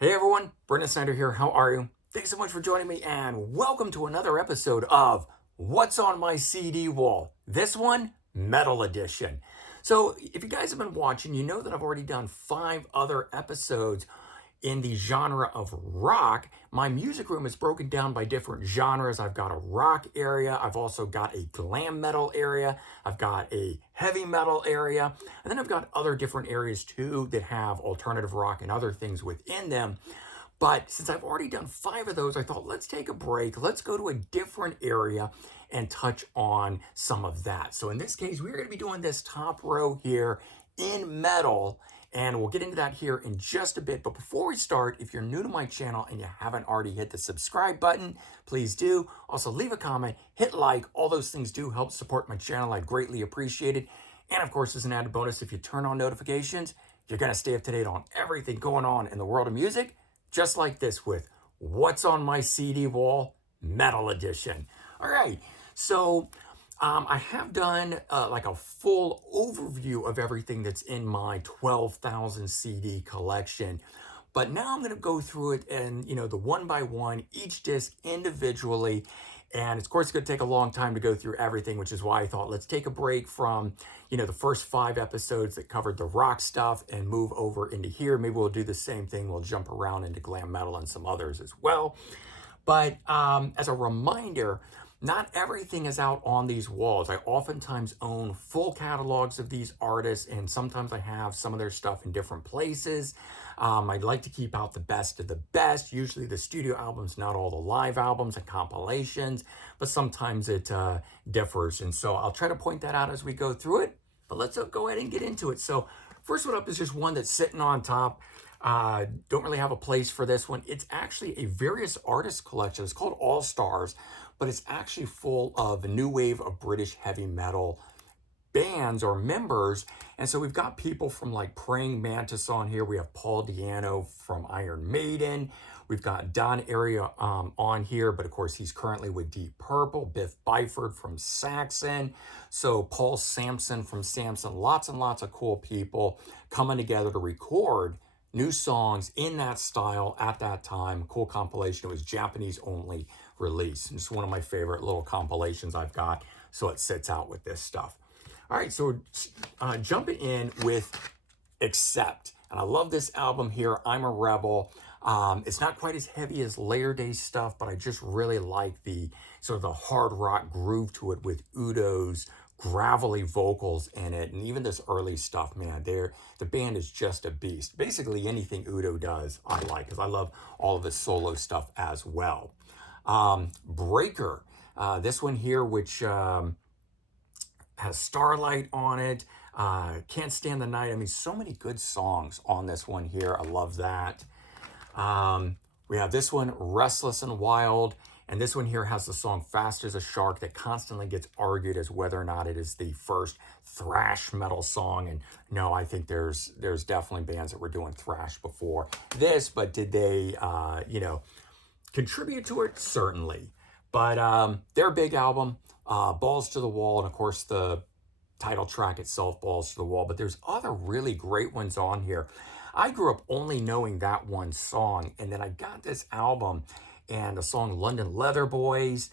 Hey everyone, Brendan Snyder here. How are you? Thanks so much for joining me and welcome to another episode of What's on My CD Wall. This one, Metal Edition. So, if you guys have been watching, you know that I've already done 5 other episodes in the genre of rock. My music room is broken down by different genres. I've got a rock area, I've also got a glam metal area, I've got a heavy metal area, and then I've got other different areas too that have alternative rock and other things within them. But since I've already done 5 of those, I thought let's take a break, let's go to a different area and touch on some of that. So in this case, we're going to be doing this top row here in metal, and we'll get into that here in just a bit. But before we start, if you're new to my channel and you haven't already hit the subscribe button, please do. Also, leave a comment, hit like. All those things do help support my channel. I'd greatly appreciate it. And of course, as an added bonus, if you turn on notifications, you're going to stay up to date on everything going on in the world of music, just like this with What's on My CD Wall, Metal Edition. All right, so I have done like a full overview of everything that's in my 12,000 CD collection. But now I'm going to go through it and, the one by one, each disc individually. And of course, it's going to take a long time to go through everything, which is why I thought let's take a break from, the first 5 episodes that covered the rock stuff and move over into here. Maybe we'll do the same thing. We'll jump around into glam metal and some others as well. But as a reminder, not everything is out on these walls. I oftentimes own full catalogs of these artists, and sometimes I have some of their stuff in different places. I'd like to keep out the best of the best, usually the studio albums, not all the live albums and compilations, but sometimes it differs. And so I'll try to point that out as we go through it, but let's go ahead and get into it. So first one up is just one that's sitting on top. Don't really have a place for this one. It's actually a various artist collection. It's called All Stars, but it's actually full of a new wave of British heavy metal bands or members. And so we've got people from like Praying Mantis on here. We have Paul Di'Anno from Iron Maiden. We've got Don Aria on here, but of course he's currently with Deep Purple. Biff Byford from Saxon. So Paul Sampson from Samson. Lots and lots of cool people coming together to record new songs in that style at that time. Cool compilation. It was Japanese only release. And it's one of my favorite little compilations I've got. So it sits out with this stuff. All right, so jumping in with Accept. And I love this album here, I'm a Rebel. It's not quite as heavy as Layer Day stuff, but I just really like the sort of the hard rock groove to it with Udo's gravelly vocals in it. And even this early stuff, man, the band is just a beast. Basically anything Udo does, I like, because I love all of his solo stuff as well. Breaker, this one here, which has Starlight on it. Can't Stand the Night. I mean, so many good songs on this one here. I love that. We have this one, Restless and Wild. And this one here has the song Fast as a Shark that constantly gets argued as whether or not it is the first thrash metal song. And no, I think there's definitely bands that were doing thrash before this, but did they, contribute to it? Certainly. But their big album, Balls to the Wall, and of course the title track itself, Balls to the Wall. But there's other really great ones on here. I grew up only knowing that one song, and then I got this album and the song London Leather Boys.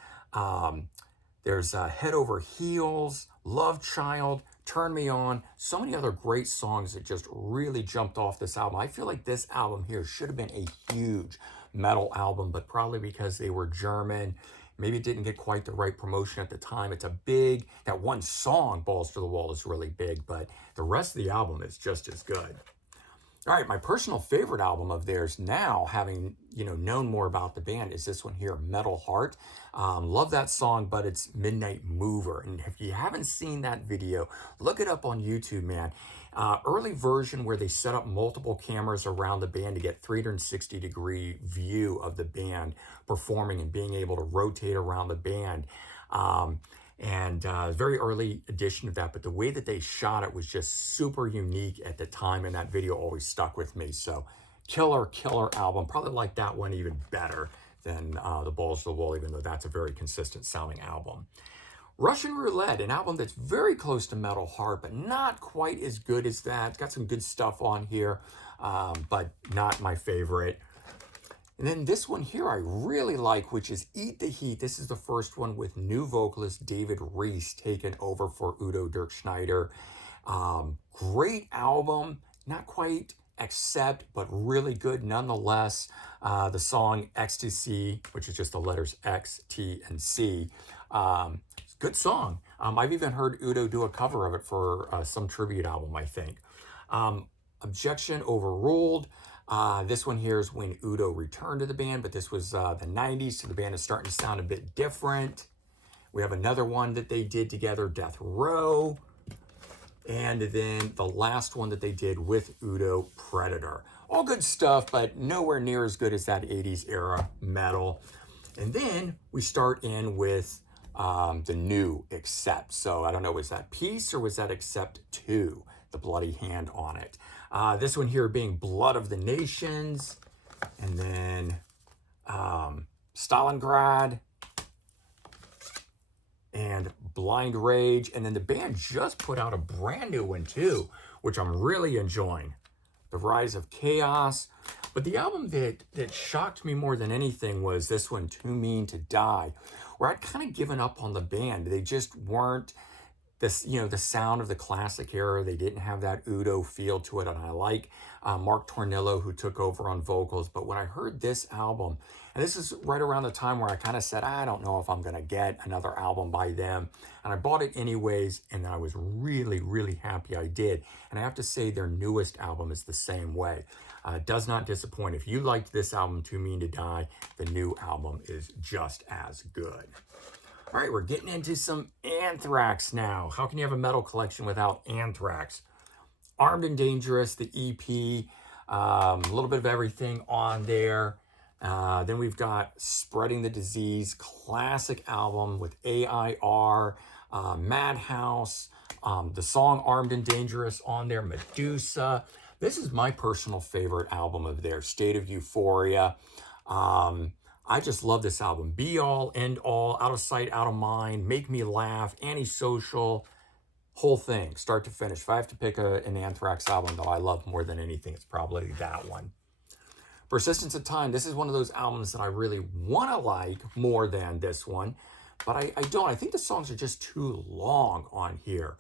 There's Head Over Heels, Love Child, Turn Me On. So many other great songs that just really jumped off this album. I feel like this album here should have been a huge metal album, but probably because they were German, maybe it didn't get quite the right promotion at the time. It's a big, that one song, Balls to the Wall, is really big, but the rest of the album is just as good. All right, my personal favorite album of theirs now, having known more about the band, is this one here, Metal Heart. Love that song, but it's Midnight Mover. And if you haven't seen that video, look it up on YouTube, man. Early version where they set up multiple cameras around the band to get 360-degree view of the band performing and being able to rotate around the band. Very early edition of that, but the way that they shot it was just super unique at the time, and that video always stuck with me. So killer album. Probably like that one even better than the Balls to the Wall, even though that's a very consistent sounding album. Russian Roulette, an album that's very close to Metal Heart, but not quite as good as that. It's got some good stuff on here, but not my favorite. And then this one here I really like, which is Eat the Heat. This is the first one with new vocalist David Reese taking over for Udo Dirk Schneider. Great album, not quite accept, but really good nonetheless. The song Ecstasy, which is just the letters X, T, and C. Good song. I've even heard Udo do a cover of it for some tribute album, I think. Objection Overruled. This one here is when Udo returned to the band, but this was the 90s, so the band is starting to sound a bit different. We have another one that they did together, Death Row. And then the last one that they did with Udo, Predator. All good stuff, but nowhere near as good as that 80s era metal. And then we start in with the new Accept. So I don't know, was that Peace or was that Accept 2? The bloody hand on it. This one here being Blood of the Nations. And then Stalingrad. And Blind Rage. And then the band just put out a brand new one too, which I'm really enjoying. The Rise of Chaos. But the album that shocked me more than anything was this one, Too Mean to Die, where I'd kind of given up on the band. They just weren't this, the sound of the classic era. They didn't have that Udo feel to it. And I like Mark Tornillo, who took over on vocals. But when I heard this album, and this is right around the time where I kind of said, I don't know if I'm going to get another album by them. And I bought it anyways, and I was really, really happy I did. And I have to say their newest album is the same way. Does not disappoint. If you liked this album, Too Mean to Die, the new album is just as good. All right, we're getting into some Anthrax now. How can you have a metal collection without Anthrax? Armed and Dangerous, the EP, a little bit of everything on there. Then we've got Spreading the Disease, classic album with AIR, Madhouse, the song Armed and Dangerous on there, Medusa. This is my personal favorite album of theirs, State of Euphoria. I just love this album. Be All, End All, Out of Sight, Out of Mind, Make Me Laugh, Antisocial, whole thing, start to finish. If I have to pick an Anthrax album that I love more than anything, it's probably that one. Persistence of Time, this is one of those albums that I really want to like more than this one, but I don't. I think the songs are just too long on here.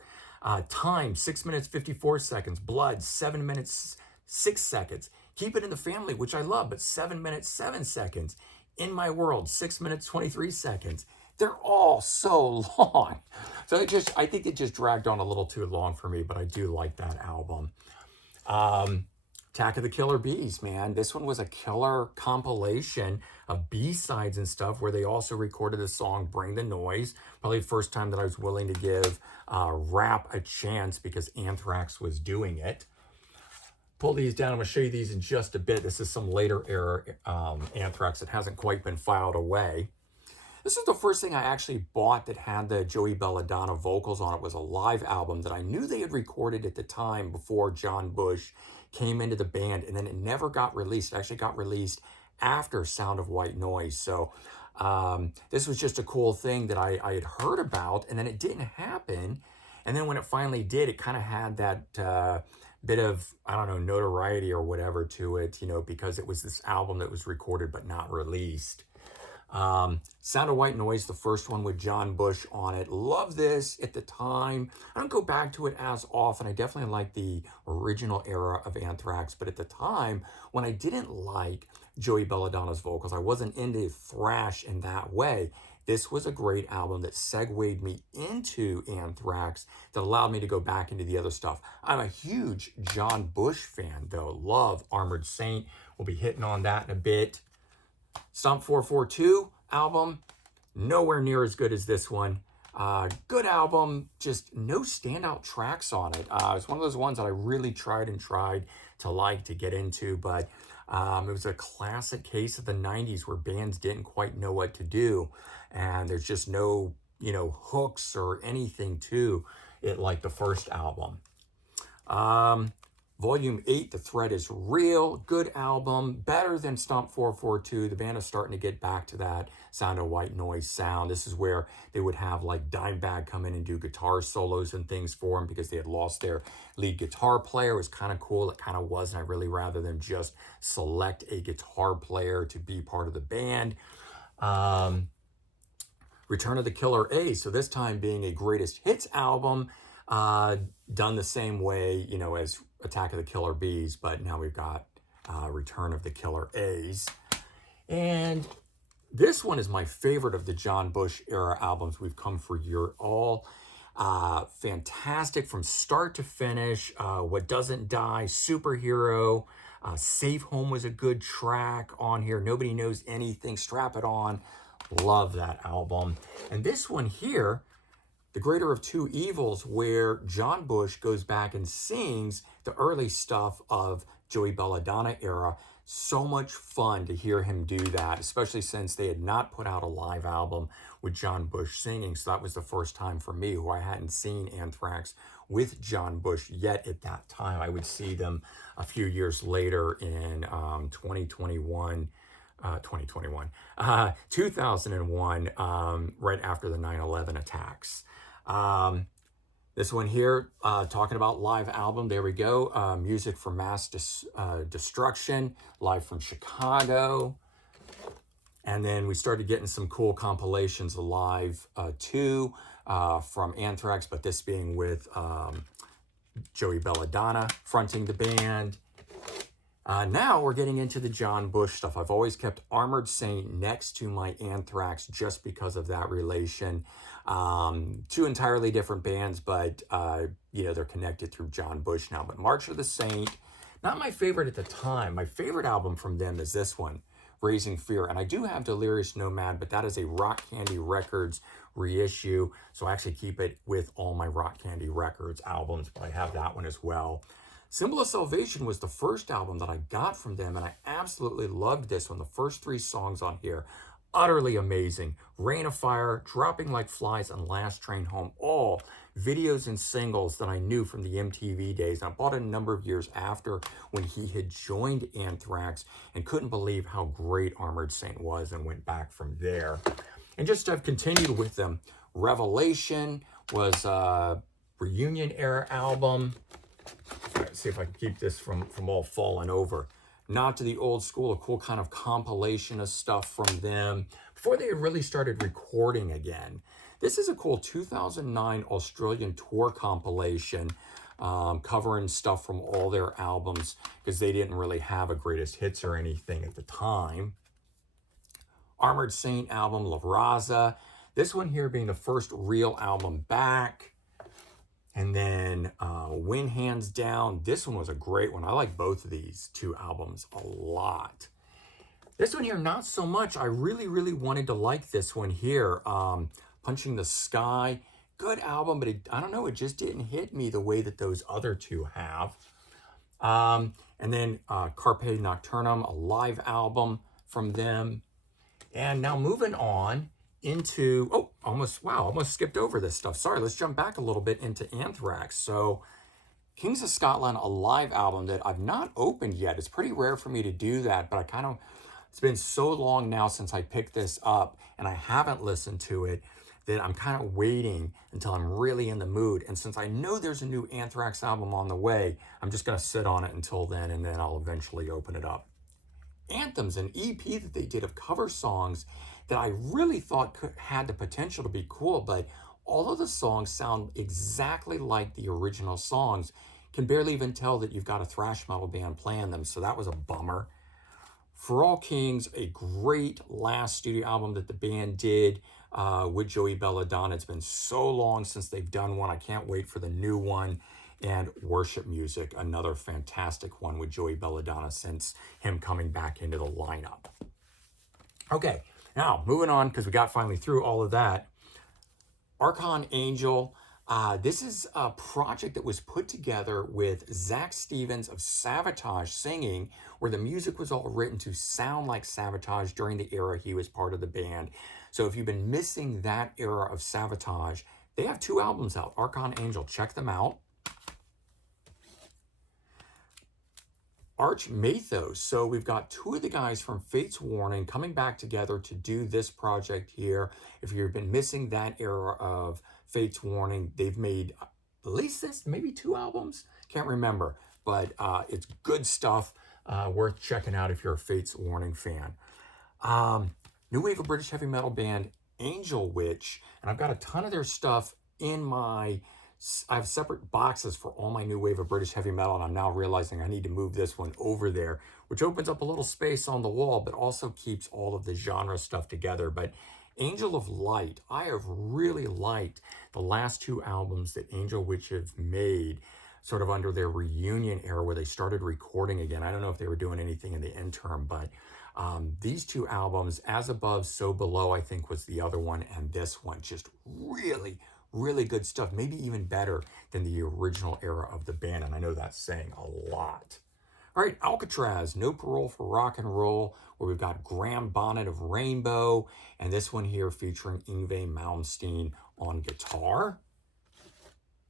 Time, 6 minutes, 54 seconds. Blood, 7 minutes, 6 seconds. Keep It in the Family, which I love, but 7 minutes, 7 seconds. In My World, 6 minutes, 23 seconds. They're all so long. So I think it just dragged on a little too long for me, but I do like that album. Attack of the Killer Bees, man. This one was a killer compilation of B-sides and stuff where they also recorded the song Bring the Noise. Probably the first time that I was willing to give rap a chance because Anthrax was doing it. Pull these down. I'm going to show you these in just a bit. This is some later era Anthrax that hasn't quite been filed away. This is the first thing I actually bought that had the Joey Belladonna vocals on it. It was a live album that I knew they had recorded at the time before John Bush came into the band, and then it never got released. It actually got released after Sound of White Noise. So this was just a cool thing that I had heard about, and then it didn't happen. And then when it finally did, it kind of had that bit of, I don't know, notoriety or whatever to it, because it was this album that was recorded but not released. Sound of White Noise, the first one with John Bush on it. Love this at the time. I don't go back to it as often. I definitely like the original era of Anthrax, but at the time when I didn't like Joey Belladonna's vocals, I wasn't into thrash in that way. This was a great album that segued me into Anthrax that allowed me to go back into the other stuff. I'm a huge John Bush fan though. Love Armored Saint. We'll be hitting on that in a bit. Stomp 442 album, nowhere near as good as this one. Good album, just no standout tracks on it. It's one of those ones that I really tried to like, to get into, but it was a classic case of the 90s where bands didn't quite know what to do, and there's just no, hooks or anything to it like the first album. Volume 8, The Threat is Real, good album, better than Stomp 442. The band is starting to get back to that Sound of White Noise sound. This is where they would have like Dimebag come in and do guitar solos and things for them because they had lost their lead guitar player. It was kind of cool. It kind of was, and I really rather than just select a guitar player to be part of the band. Return of the Killer A, so this time being a greatest hits album, done the same way, you know, as Attack of the Killer Bees, but now we've got Return of the Killer A's. And this one is my favorite of the John Bush era albums. We've come for your all. Fantastic from start to finish. What Doesn't Die, Superhero, Safe Home was a good track on here. Nobody Knows Anything, Strap It On. Love that album. And this one here, The Greater of Two Evils, where John Bush goes back and sings the early stuff of Joey Belladonna era. So much fun to hear him do that, especially since they had not put out a live album with John Bush singing. So that was the first time for me, who I hadn't seen Anthrax with John Bush yet at that time. I would see them a few years later in 2001, right after the 9/11 attacks. This one here, talking about live album, there we go. Music for Mass Destruction, live from Chicago. And then we started getting some cool compilations live too from Anthrax, but this being with Joey Belladonna fronting the band. Now we're getting into the John Bush stuff. I've always kept Armored Saint next to my Anthrax just because of that relation. Two entirely different bands, but you know, they're connected through John Bush now. But March of the Saint, not my favorite at the time. My favorite album from them is this one, Raising Fear. And I do have Delirious Nomad, but that is a Rock Candy Records reissue. So I actually keep it with all my Rock Candy Records albums, but I have that one as well. Symbol of Salvation was the first album that I got from them, and I absolutely loved this one. The first 3 songs on here, utterly amazing. Rain of Fire, Dropping Like Flies, and Last Train Home, all videos and singles that I knew from the MTV days. And I bought it a number of years after when he had joined Anthrax and couldn't believe how great Armored Saint was and went back from there. And just have continued with them. Revelation was a reunion era album. Let's see if I can keep this from all falling over. Not to the Old School, a cool kind of compilation of stuff from them before they had really started recording again. This is a cool 2009 Australian tour compilation covering stuff from all their albums because they didn't really have a greatest hits or anything at the time. Armored Saint album, La Raza. This one here being the first real album back. And then Win Hands Down. This one was a great one. I like both of these 2 albums a lot. This one here, not so much. I really, really wanted to like this one here. Punching the Sky. Good album, but I don't know, it just didn't hit me the way that those other 2 have. And then Carpe Nocturnum, a live album from them. And now moving on into, almost skipped over this stuff. Sorry, let's jump back a little bit into Anthrax. So Kings of Scotland, a live album that I've not opened yet. It's pretty rare for me to do that, but it's been so long now since I picked this up and I haven't listened to it that I'm kind of waiting until I'm really in the mood. And since I know there's a new Anthrax album on the way, I'm just going to sit on it until then, and then I'll eventually open it up. Anthems, an EP that they did of cover songs that I really thought had the potential to be cool, but all of the songs sound exactly like the original songs. Can barely even tell that you've got a thrash metal band playing them, so that was a bummer. For All Kings, a great last studio album that the band did with Joey Belladonna. It's been so long since they've done one. I can't wait for the new one. And Worship Music, another fantastic one with Joey Belladonna since him coming back into the lineup. Okay, now moving on, because we got finally through all of that. Archon Angel, this is a project that was put together with Zach Stevens of Savatage singing, where the music was all written to sound like Savatage during the era he was part of the band. So if you've been missing that era of Savatage, they have 2 albums out, Archon Angel. Check them out. Arch Mathos. So we've got two of the guys from Fate's Warning coming back together to do this project here. If you've been missing that era of Fate's Warning, they've made at least this, maybe 2 albums. Can't remember, but it's good stuff. Worth checking out if you're a Fate's Warning fan. New wave of British heavy metal band Angel Witch, and I've got a ton of their stuff in I have separate boxes for all my new wave of British heavy metal, and I'm now realizing I need to move this one over there, which opens up a little space on the wall, but also keeps all of the genre stuff together. But Angel of Light, I have really liked the last 2 albums that Angel Witch have made, sort of under their reunion era where they started recording again. I don't know if they were doing anything in the interim, but these 2 albums, As Above, So Below, I think was the other one, and this one, just really, really good stuff. Maybe even better than the original era of the band, and I know that's saying a lot. All right, Alcatrazz, No Parole for Rock and Roll, where we've got Graham Bonnet of Rainbow, and this one here featuring Yngwie Malmsteen on guitar.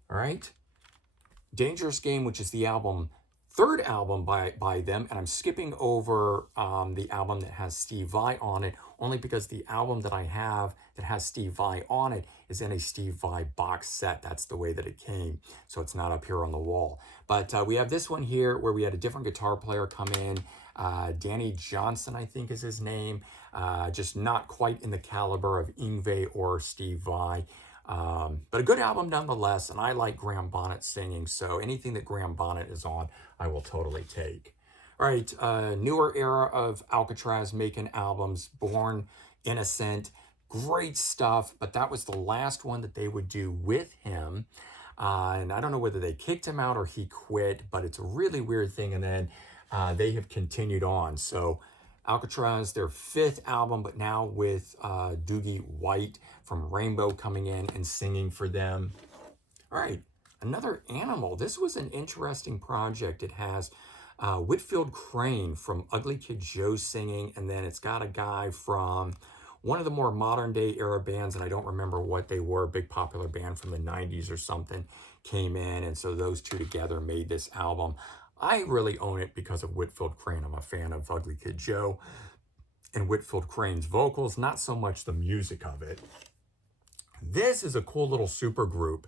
All right, Dangerous Game, which is the third album by them, and I'm skipping over the album that has Steve Vai on it, only because the album that I have that has Steve Vai on it is in a Steve Vai box set. That's the way that it came, so it's not up here on the wall. But we have this one here where we had a different guitar player come in. Danny Johnson, I think is his name. Just not quite in the caliber of Yngwie or Steve Vai. But a good album nonetheless, and I like Graham Bonnet singing, so anything that Graham Bonnet is on, I will totally take. All right, newer era of Alcatrazz making albums, Born Innocent, great stuff, but that was the last one that they would do with him, and I don't know whether they kicked him out or he quit, but it's a really weird thing, and then they have continued on. So Alcatrazz, their 5th album, but now with Doogie White from Rainbow coming in and singing for them. All right, another Animal. This was an interesting project. It has Whitfield Crane from Ugly Kid Joe singing, and then it's got a guy from one of the more modern day era bands, and I don't remember what they were, a big popular band from the 90s or something, came in, and so those 2 together made this album. I really own it because of Whitfield Crane. I'm a fan of Ugly Kid Joe and Whitfield Crane's vocals, not so much the music of it. This is a cool little super group,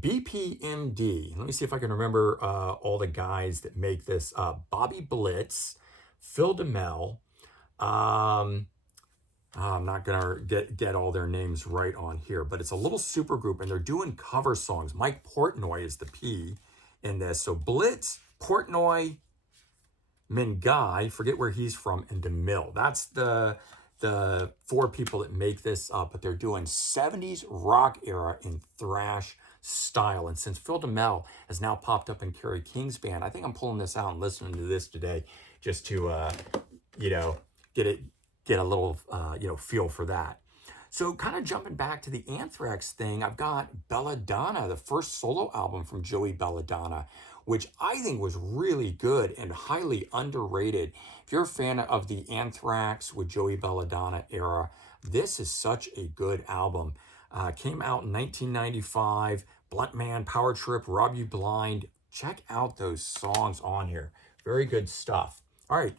BPMD. Let me see if I can remember all the guys that make this. Bobby Blitz, Phil DeMel. I'm not gonna get all their names right on here, but it's a little super group, and they're doing cover songs. Mike Portnoy is the P in this. So Blitz, Portnoy, Mingai, forget where he's from, and DeMille. That's the 4 people that make this up, but they're doing 70s rock era in thrash style. And since Phil DeMille has now popped up in Kerry King's band, I think I'm pulling this out and listening to this today just to, get a little, feel for that. So kind of jumping back to the Anthrax thing, I've got Belladonna, the first solo album from Joey Belladonna, which I think was really good and highly underrated. If you're a fan of the Anthrax with Joey Belladonna era, this is such a good album. Came out in 1995, Blunt Man, Power Trip, Rob You Blind. Check out those songs on here. Very good stuff. All right,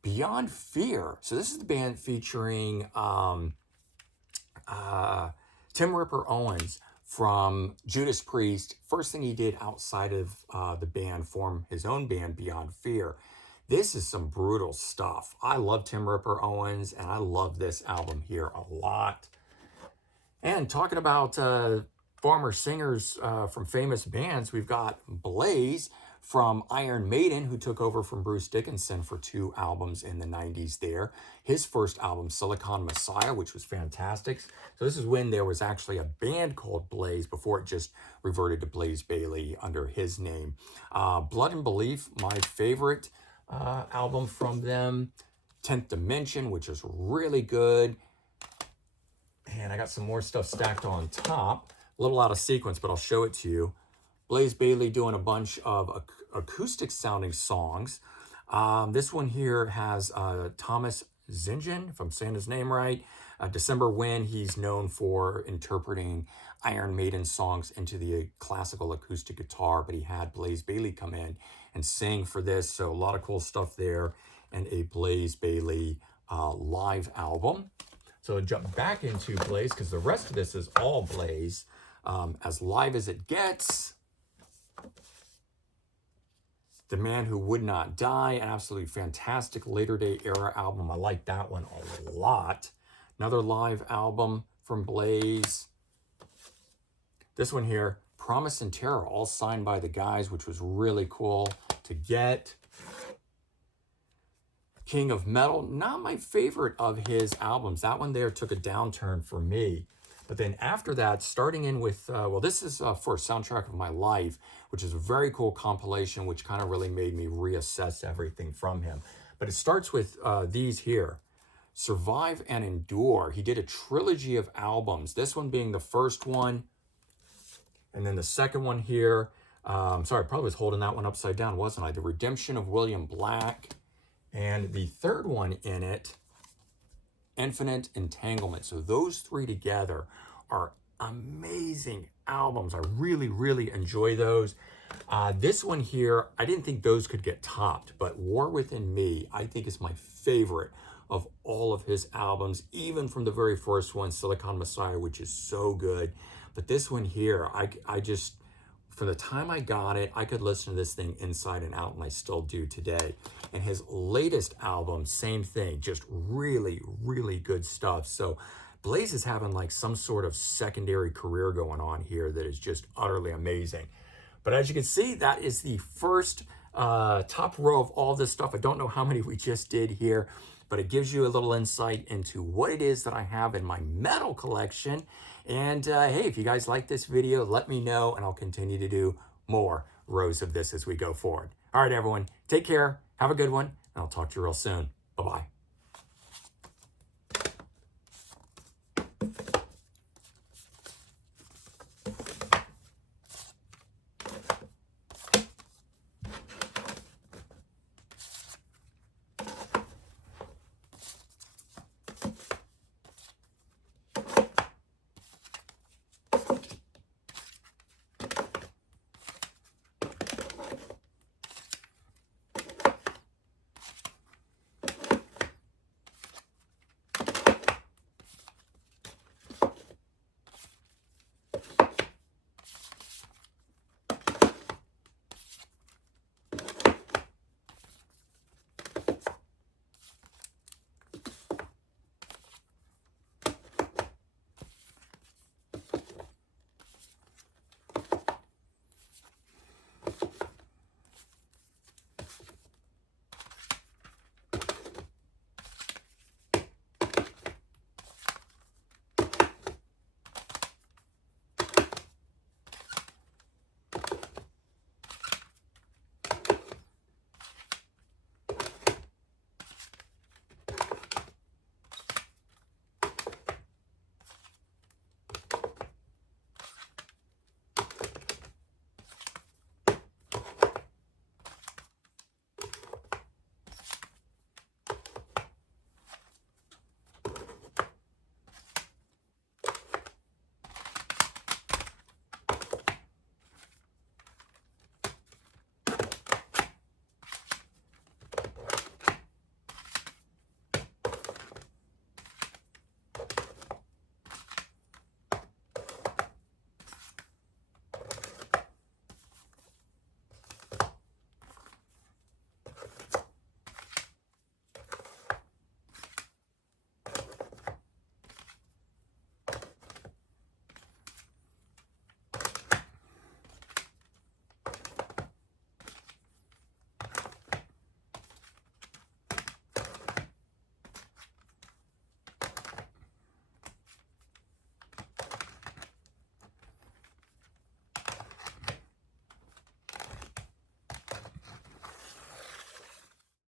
Beyond Fear. So this is the band featuring Tim Ripper Owens from Judas Priest. First thing he did outside of the band, form his own band, Beyond Fear. This is some brutal stuff. I love Tim Ripper Owens, and I love this album here a lot. And talking about former singers from famous bands, we've got Blaze from Iron Maiden, who took over from Bruce Dickinson for 2 albums in the 90s there. His first album, Silicon Messiah, which was fantastic. So this is when there was actually a band called Blaze before it just reverted to Blaze Bayley under his name. Blood and Belief, my favorite album from them. 10th Dimension, which is really good. And I got some more stuff stacked on top. A little out of sequence, but I'll show it to you. Blaze Bayley doing a bunch of acoustic sounding songs. This one here has Thomas Zingen, if I'm saying his name right. December Wind, he's known for interpreting Iron Maiden songs into the classical acoustic guitar, but he had Blaze Bayley come in and sing for this. So a lot of cool stuff there, and a Bayley live album. So jump back into Blaze because the rest of this is all Blaze, as live as it gets. The Man Who Would Not Die, an absolutely fantastic later day era album. I like that one a lot. Another live album from Blaze. This one here, Promise and Terror, all signed by the guys, which was really cool to get. King of Metal, not my favorite of his albums. That one there took a downturn for me. But then after that, starting in with, well, this is for Soundtrack of My Life, which is a very cool compilation, which kind of really made me reassess everything from him. But it starts with these here, Survive and Endure. He did a trilogy of albums, this one being the first one. And then the second one here, sorry, I probably was holding that one upside down, wasn't I? The Redemption of William Black. And the third one in it, Infinite Entanglement. So those three together are amazing albums. I really, really enjoy those. This one here, I didn't think those could get topped, but War Within Me, I think is my favorite of all of his albums, even from the very first one, Silicon Messiah, which is so good. But this one here, I just, from the time I got it, I could listen to this thing inside and out, and I still do today. And his latest album, same thing, just really, really good stuff. So Blaze is having like some sort of secondary career going on here that is just utterly amazing. But as you can see, that is the first top row of all this stuff. I don't know how many we just did here, but it gives you a little insight into what it is that I have in my metal collection. And hey, if you guys like this video, let me know, and I'll continue to do more rows of this as we go forward. All right, everyone, take care, have a good one, and I'll talk to you real soon. Bye-bye.